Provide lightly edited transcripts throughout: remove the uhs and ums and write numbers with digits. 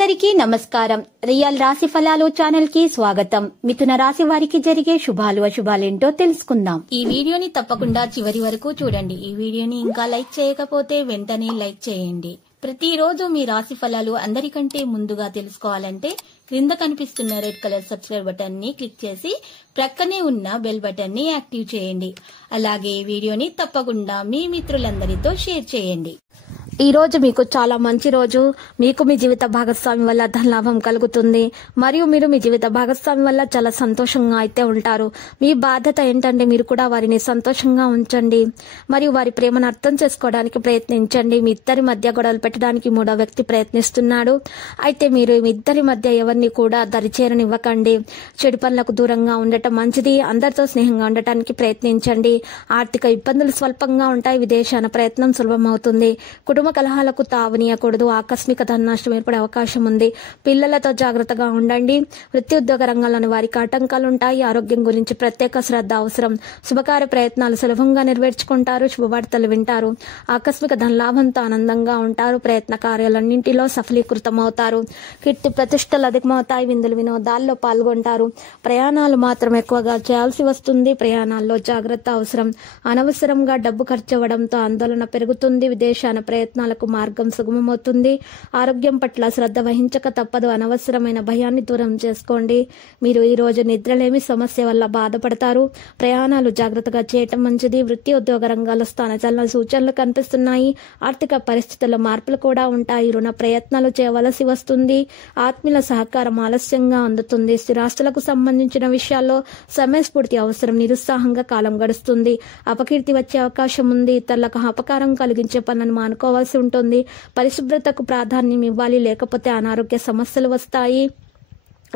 అందరికీ నమస్కారం. రియల్ రాశి ఫలాలు ఛానల్ కి స్వాగతం. మిథున రాశి వారికి జరిగే శుభాలు అశుభాలేంటో తెలుసుకుందాం. ఈ వీడియోని తప్పకుండా చివరి వరకు చూడండి. ఈ వీడియోని ఇంకా లైక్ చేయకపోతే వెంటనే లైక్ చేయండి. ప్రతిరోజు మీ రాశి ఫలాలు అందరికంటే ముందుగా తెలుసుకోవాలంటే క్రింద కనిపిస్తున్న రెడ్ కలర్ సబ్స్క్రైబ్ బటన్ ని క్లిక్ చేసి ప్రక్కనే ఉన్న బెల్ బటన్ ని యాక్టివ్ చేయండి. అలాగే ఈ వీడియోని తప్పకుండా మీ మిత్రులందరితో షేర్ చేయండి. ఈ రోజు మీకు చాలా మంచి రోజు. మీకు మీ జీవిత భాగస్వామి వల్ల ధనలాభం కలుగుతుంది మరియు మీరు మీ జీవిత భాగస్వామి వల్ల చాలా సంతోషంగా అయితే ఉంటారు. మీ బాధ్యత ఏంటంటే మీరు కూడా వారిని సంతోషంగా ఉంచండి మరియు వారి ప్రేమను అర్థం చేసుకోవడానికి ప్రయత్నించండి. మీ ఇద్దరి మధ్య గొడవలు పెట్టడానికి మూడో వ్యక్తి ప్రయత్నిస్తున్నాడు. అయితే మీరు మీ ఇద్దరి మధ్య ఎవరిని కూడా దరిచేరనివ్వకండి. చెడు పనులకు దూరంగా ఉండటం మంచిది. అందరితో స్నేహంగా ఉండటానికి ప్రయత్నించండి. ఆర్థిక ఇబ్బందులు స్వల్పంగా ఉంటాయి. విదేశాన ప్రయత్నం సులభమవుతుంది. కుటుంబ కలహాలకు తావనీయకూడదు. ఆకస్మిక ధననష్టం ఏర్పడే అవకాశం ఉంది. పిల్లలతో జాగ్రత్తగా ఉండండి. వృత్తి ఉద్యోగ రంగంలోని వారికి ఆటంకాలు ఉంటాయి. ఆరోగ్యం గురించి ప్రత్యేక శ్రద్ధ అవసరం. శుభకార్య ప్రయత్నాలు సులభంగా నెరవేర్చుకుంటారు. శుభవార్తలు వింటారు. ఆకస్మిక ధనలాభంతో ఆనందంగా ఉంటారు. ప్రయత్న కార్యాలన్నింటిలో సఫలీకృతమవుతారు. కీర్తి ప్రతిష్టలు అధికమవుతాయి. విందులు వినోదాల్లో పాల్గొంటారు. ప్రయాణాలు మాత్రం ఎక్కువగా చేయాల్సి వస్తుంది. ప్రయాణాల్లో జాగ్రత్త అవసరం. అనవసరంగా డబ్బు ఖర్చు అవ్వడంతో ఆందోళన పెరుగుతుంది. విదేశాన ప్రయత్నాలకు మార్గం సుగమమవుతుంది. ఆరోగ్యం పట్ల శ్రద్ధ వహించక తప్పదు. అనవసరమైన భయాన్ని దూరం చేసుకోండి. మీరు ఈ రోజు నిద్రలేమి సమస్య వల్ల బాధపడతారు. ప్రయాణాలు జాగ్రత్తగా చేయటం మంచిది. వృత్తి ఉద్యోగ రంగాల్లో స్థానచలన సూచనలు కనిపిస్తున్నాయి. ఆర్థిక పరిస్థితుల్లో మార్పులు కూడా ఉంటాయి. రుణ ప్రయత్నాలు చేయవలసి వస్తుంది. ఆత్మీయుల సహకారం ఆలస్యంగా అందుతుంది. స్థిరాస్తులకు సంబంధించిన విషయాల్లో సమయస్ఫూర్తి అవసరం. నిరుత్సాహంగా కాలం గడుస్తుంది. అపకీర్తి వచ్చే అవకాశం ఉంది. ఇతరులకు అపకారం కలిగించే పనులను మానుకోవాల్సి ఉంటుంది. పరిశుభ్రతకు ప్రాధాన్యం ఇవ్వాలి, లేకపోతే అనారోగ్య సమస్యలు వస్తాయి.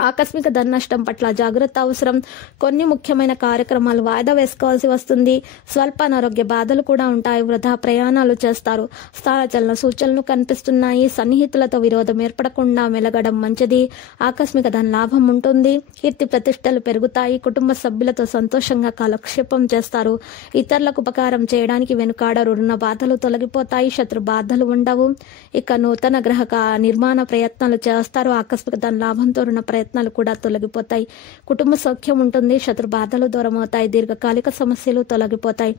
ఆకస్మిక ధన నష్టం పట్ల జాగ్రత్త అవసరం. కొన్ని ముఖ్యమైన కార్యక్రమాలు వాయిదా వేసుకోవాల్సి వస్తుంది. స్వల్ప అనారోగ్య బాధలు కూడా ఉంటాయి. వృధా ప్రయాణాలు చేస్తారు. స్థానచలన సూచనలు కనిపిస్తున్నాయి. సన్నిహితులతో విరోధం ఏర్పడకుండా మెలగడం మంచిది. ఆకస్మిక ధన లాభం ఉంటుంది. కీర్తి ప్రతిష్టలు పెరుగుతాయి. కుటుంబ సభ్యులతో సంతోషంగా కాలక్షేపం చేస్తారు. ఇతరులకు ఉపకారం చేయడానికి వెనుకాడరు. రుణ బాధలు తొలగిపోతాయి. శత్రు బాధలు ఉండవు. ఇక నూతన గ్రహ నిర్మాణ ప్రయత్నాలు చేస్తారు. ఆకస్మిక ధన లాభంతో రుణ ప్రయత్నాలు కూడా తొలగిపోతాయి. కుటుంబ సౌఖ్యం ఉంటుంది. శత్రు బాధలు దూరం అవుతాయి. దీర్ఘకాలిక సమస్యలు తొలగిపోతాయి.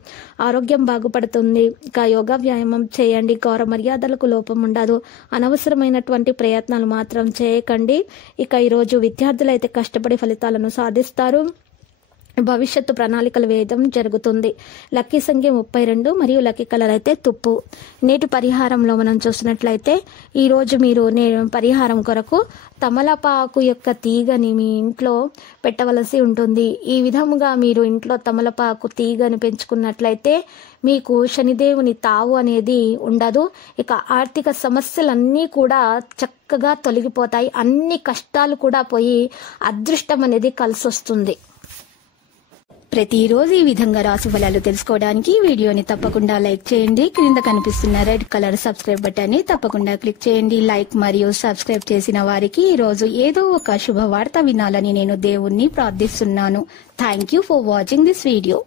ఆరోగ్యం బాగుపడుతుంది. ఇక యోగా వ్యాయామం చేయండి. గౌరవ మర్యాదలకు లోపం ఉండదు. అనవసరమైనటువంటి ప్రయత్నాలు మాత్రం చేయకండి. ఇక ఈరోజు విద్యార్థులు అయితే కష్టపడి ఫలితాలను సాధిస్తారు. భవిష్యత్తు ప్రణాళికలు వేయడం జరుగుతుంది. లక్కీ సంఖ్య 32 మరియు లక్కీ కలర్ అయితే తుప్పు. నేటి పరిహారంలో మనం చూసినట్లయితే ఈరోజు మీరు పరిహారం కొరకు తమలపాకు యొక్క తీగని మీ ఇంట్లో పెట్టవలసి ఉంటుంది. ఈ విధముగా మీరు ఇంట్లో తమలపాకు తీగని పెంచుకున్నట్లయితే మీకు శనిదేవుని తావు అనేది ఉండదు. ఇక ఆర్థిక సమస్యలన్నీ కూడా చక్కగా తొలగిపోతాయి. అన్ని కష్టాలు కూడా పోయి అదృష్టం అనేది కలిసి వస్తుంది. ప్రతిరోజు ఈ విధంగా రాశి ఫలాలు తెలుసుకోవడానికి వీడియోని తప్పకుండా లైక్ చేయండి. క్రింద కనిపిస్తున్న రెడ్ కలర్ సబ్స్క్రైబ్ బటన్ ని తప్పకుండా క్లిక్ చేయండి. లైక్ మరియు సబ్స్క్రైబ్ చేసిన వారికి ఈ రోజు ఏదో ఒక శుభవార్త వినాలని నేను దేవుణ్ణి ప్రార్థిస్తున్నాను. Thank you for watching this video.